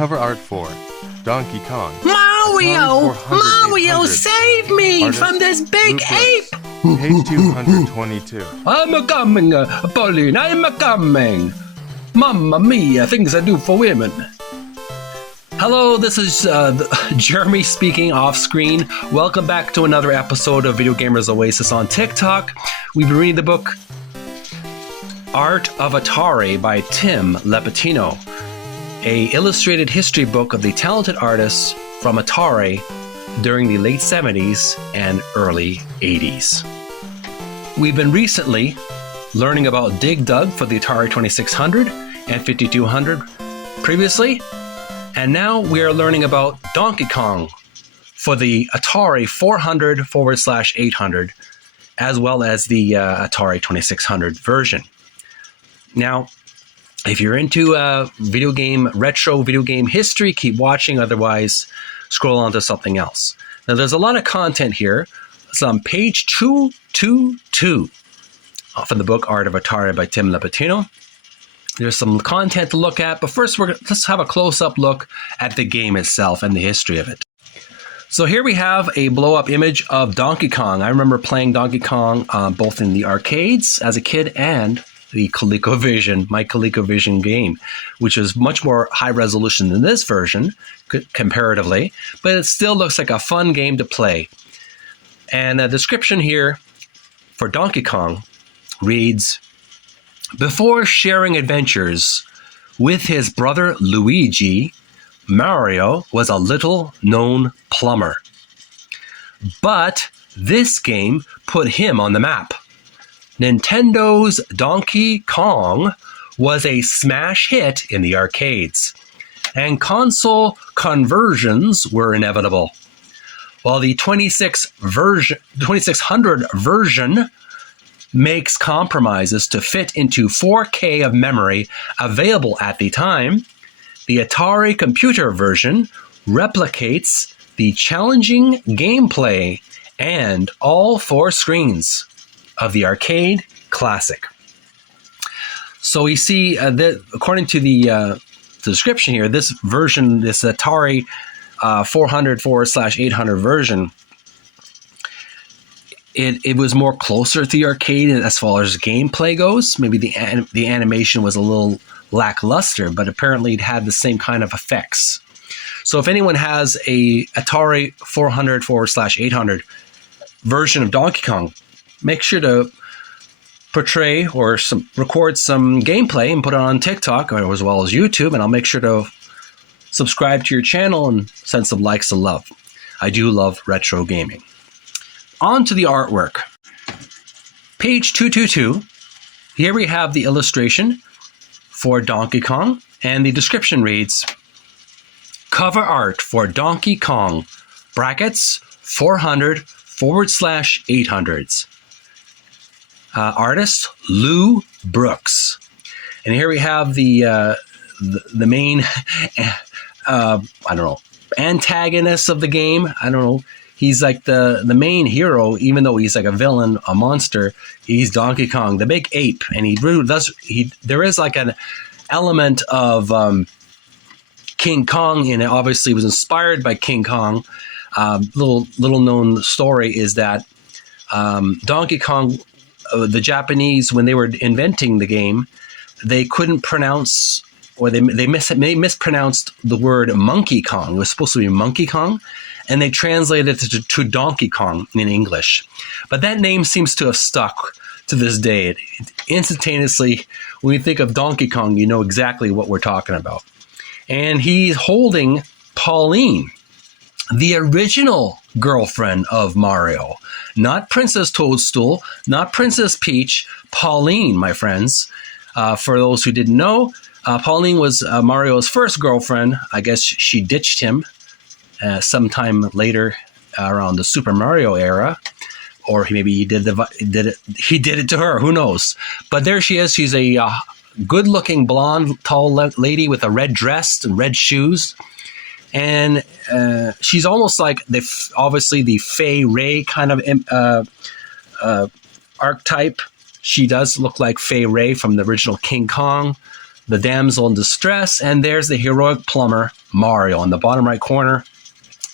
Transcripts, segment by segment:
Cover art for Donkey Kong. Mario! Atari 400, Mario, 800. save me Artist, from this big Lucas. ape! Page 222. I'm a-coming, Pauline, I'm a-coming. Mamma mia, things I do for women. Hello, this is Jeremy speaking off screen. Welcome back to another episode of Video Gamers Oasis on TikTok. We've been reading the book Art of Atari by Tim Lapetino, a illustrated history book of the talented artists from Atari during the late 70s and early 80s. We've been recently learning about Dig Dug for the Atari 2600 and 5200 previously, and now we are learning about Donkey Kong for the Atari 400/800, as well as the Atari 2600 version. Now, if you're into retro video game history, keep watching. Otherwise, scroll on to something else. Now, there's a lot of content here. It's on page 222 from the book Art of Atari by Tim Lapetino. There's some content to look at, but first let's have a close-up look at the game itself and the history of it. So here we have a blow-up image of Donkey Kong. I remember playing Donkey Kong both in the arcades as a kid and the ColecoVision, my ColecoVision game, which is much more high resolution than this version comparatively, but it still looks like a fun game to play. And a description here for Donkey Kong reads, before sharing adventures with his brother Luigi, Mario was a little-known plumber. But this game put him on the map. Nintendo's Donkey Kong was a smash hit in the arcades, and console conversions were inevitable. While the 2600 version makes compromises to fit into 4K of memory available at the time, the Atari computer version replicates the challenging gameplay and all four screens of the arcade classic. So we see, according to the description here, this version, this Atari 400/800 version, it was more closer to the arcade as far as gameplay goes. Maybe the animation was a little lackluster, but apparently it had the same kind of effects. So if anyone has a Atari 400/800 version of Donkey Kong, make sure to portray or record some gameplay and put it on TikTok as well as YouTube, and I'll make sure to subscribe to your channel and send some likes of love. I do love retro gaming. On to the artwork. Page 222. Here we have the illustration for Donkey Kong, and the description reads, cover art for Donkey Kong, brackets 400/800s. Artist Lou Brooks. And here we have the main, antagonist of the game. I don't know. He's like the main hero, even though he's like a villain, a monster. He's Donkey Kong, the big ape, and there is like an element of King Kong, and it obviously was inspired by King Kong. Little known story is that Donkey Kong, the Japanese, when they were inventing the game, they couldn't pronounce, or they mispronounced the word Monkey Kong. It was supposed to be Monkey Kong, and they translated it to Donkey Kong in English. But that name seems to have stuck to this day. Instantaneously, when you think of Donkey Kong, you know exactly what we're talking about. And he's holding Pauline, the original girlfriend of Mario. Not Princess Toadstool, not Princess Peach, Pauline, my friends. For those who didn't know, Pauline was Mario's first girlfriend. I guess she ditched him sometime later around the Super Mario era, or maybe he did it to her. Who knows? But there she is. She's a good-looking blonde, tall lady with a red dress and red shoes, and she's almost like obviously the Fay Ray kind of archetype. She does look like Fay Ray from the original King Kong. the damsel in distress, and there's the heroic plumber, Mario, in the bottom right corner.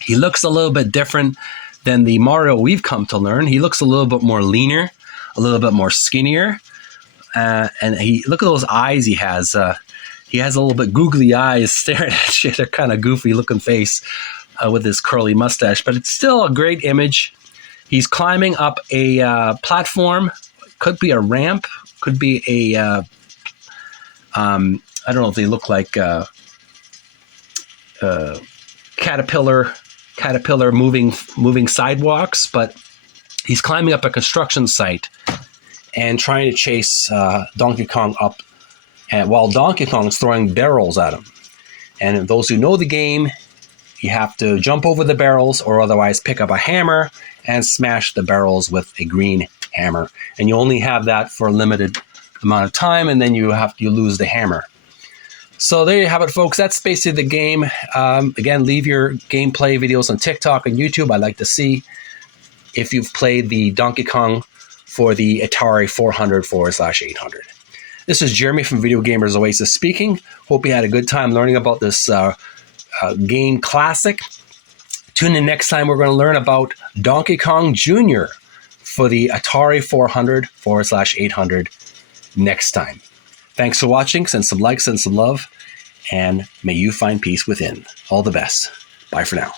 He looks a little bit different than the Mario we've come to learn. He looks a little bit more leaner, a little bit more skinnier, and look at those eyes he has. He has a little bit googly eyes staring at you. They're kind of goofy looking face with his curly mustache, but it's still a great image. He's climbing up a platform. Could be a ramp. Could be a I don't know if they look like caterpillar moving sidewalks, but he's climbing up a construction site and trying to chase Donkey Kong up, and while Donkey Kong is throwing barrels at him. And those who know the game, you have to jump over the barrels or otherwise pick up a hammer and smash the barrels with a green hammer. And you only have that for a limited amount of time, and then you lose the hammer. So there you have it, folks. That's basically the game. Again, leave your gameplay videos on TikTok and YouTube. I'd like to see if you've played the Donkey Kong for the Atari 400/800. This is Jeremy from Video Gamers Oasis speaking. Hope you had a good time learning about this game classic. Tune in next time. We're going to learn about Donkey Kong Jr. for the Atari 400/800 next time. Thanks for watching. Send some likes and some love, and may you find peace within. All the best. Bye for now.